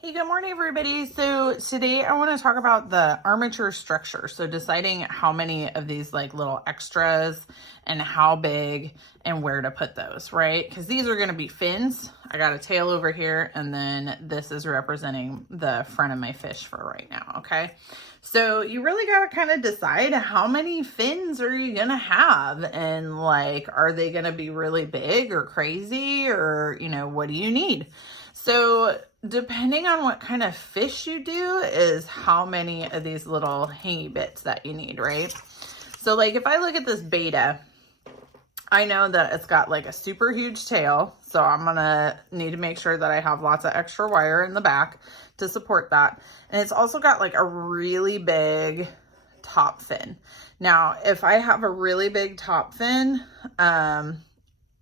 Hey, good morning, everybody. So today I want to talk about the armature structure. So deciding how many of these like little extras and how big and where to put those, right? Because these are going to be fins. I got a tail over here, and then this is representing the front of my fish for right now, okay? So you really got to kind of decide how many fins are you going to have, and like, are they going to be really big or crazy, or, what do you need? So depending on what kind of fish you do is how many of these little hangy bits that you need, right? So like if I look at this beta, I know that it's got like a super huge tail. So I'm gonna need to make sure that I have lots of extra wire in the back to support that. And it's also got like a really big top fin. Now, if I have a really big top fin, and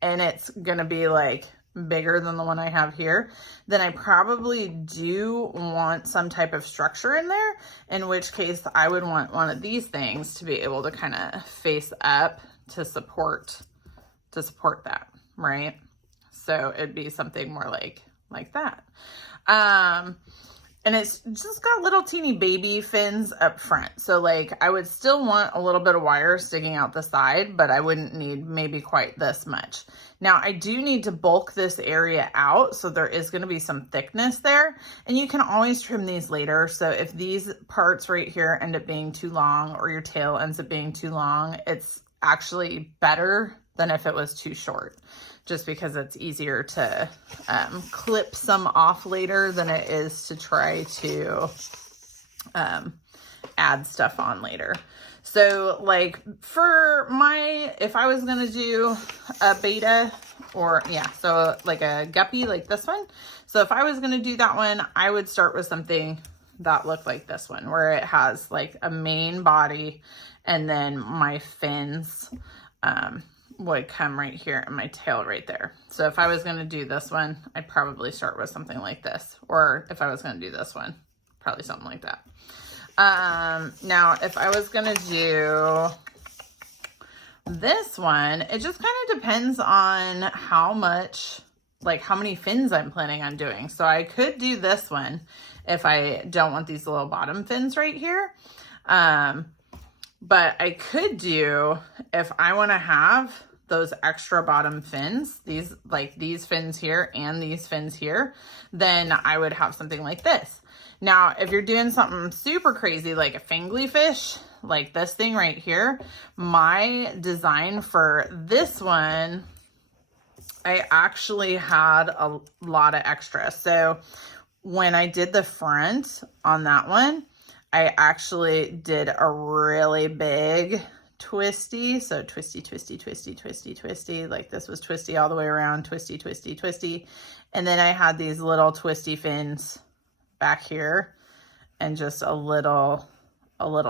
it's gonna be like bigger than the one I have here, then I probably do want some type of structure in there, in which case I would want one of these things to be able to kind of face up to support that, right? So it'd be something more like that. And it's just got little teeny baby fins up front. So like I would still want a little bit of wire sticking out the side, but I wouldn't need maybe quite this much. Now I do need to bulk this area out. So there is going to be some thickness there, and you can always trim these later. So if these parts right here end up being too long, or your tail ends up being too long, it's actually better than if it was too short, just because it's easier to clip some off later than it is to try to add stuff on later. So like for if I was gonna do a beta, or so like a guppy like this one. So if I was gonna do that one, I would start with something that looked like this one, where it has like a main body, and then my fins would come right here and my tail right there. So if I was going to do this one, I'd probably start with something like this. Or if I was going to do this one, probably something like that. Now, if I was going to do this one, it just kind of depends on how many fins I'm planning on doing. So I could do this one if I don't want these little bottom fins right here. But I could do, if I want to have those extra bottom fins, these fins here and these fins here, then I would have something like this. Now, if you're doing something super crazy, like a fangly fish, like this thing right here, my design for this one, I actually had a lot of extra. So when I did the front on that one, I actually did a really big twisty. So twisty, twisty, twisty, twisty, twisty. Like this was twisty all the way around, twisty, twisty, twisty. And then I had these little twisty fins back here and just a little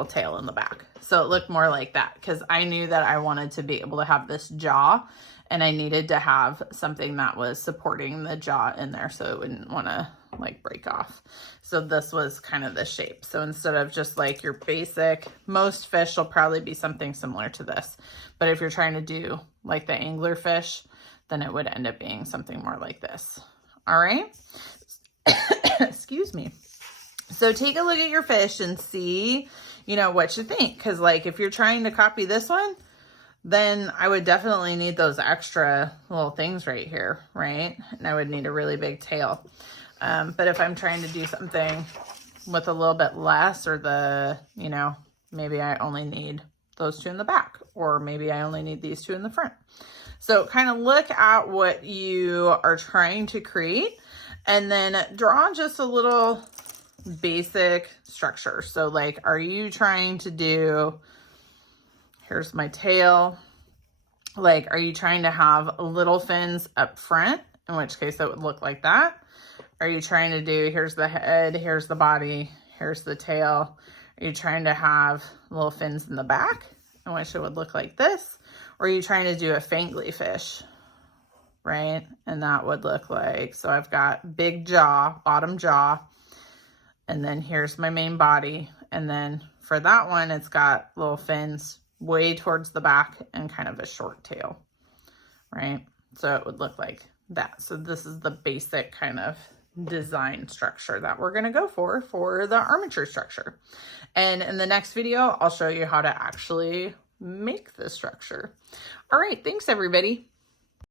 tail in the back. So it looked more like that, because I knew that I wanted to be able to have this jaw, and I needed to have something that was supporting the jaw in there so it wouldn't want to like break off. So this was kind of the shape. So instead of just like your basic, most fish will probably be something similar to this. But if you're trying to do like the angler fish, then it would end up being something more like this. All right. Excuse me. So take a look at your fish and see, what you think. Because like if you're trying to copy this one, then I would definitely need those extra little things right here, right? And I would need a really big tail. But if I'm trying to do something with a little bit less, or maybe I only need those two in the back, or maybe I only need these two in the front. So kind of look at what you are trying to create, and then draw just a little basic structure. So like, are you trying to do, here's my tail. Like, are you trying to have little fins up front? In which case it would look like that. Are you trying to do, here's the head, here's the body, here's the tail. Are you trying to have little fins in the back, in which it would look like this? Or are you trying to do a fangly fish, right? And that would look like, so I've got big jaw, bottom jaw, and then here's my main body. And then for that one, it's got little fins way towards the back and kind of a short tail, right? So it would look like that. So this is the basic kind of design structure that we're going to go for the armature structure. And in the next video, I'll show you how to actually make the structure. All right, thanks everybody.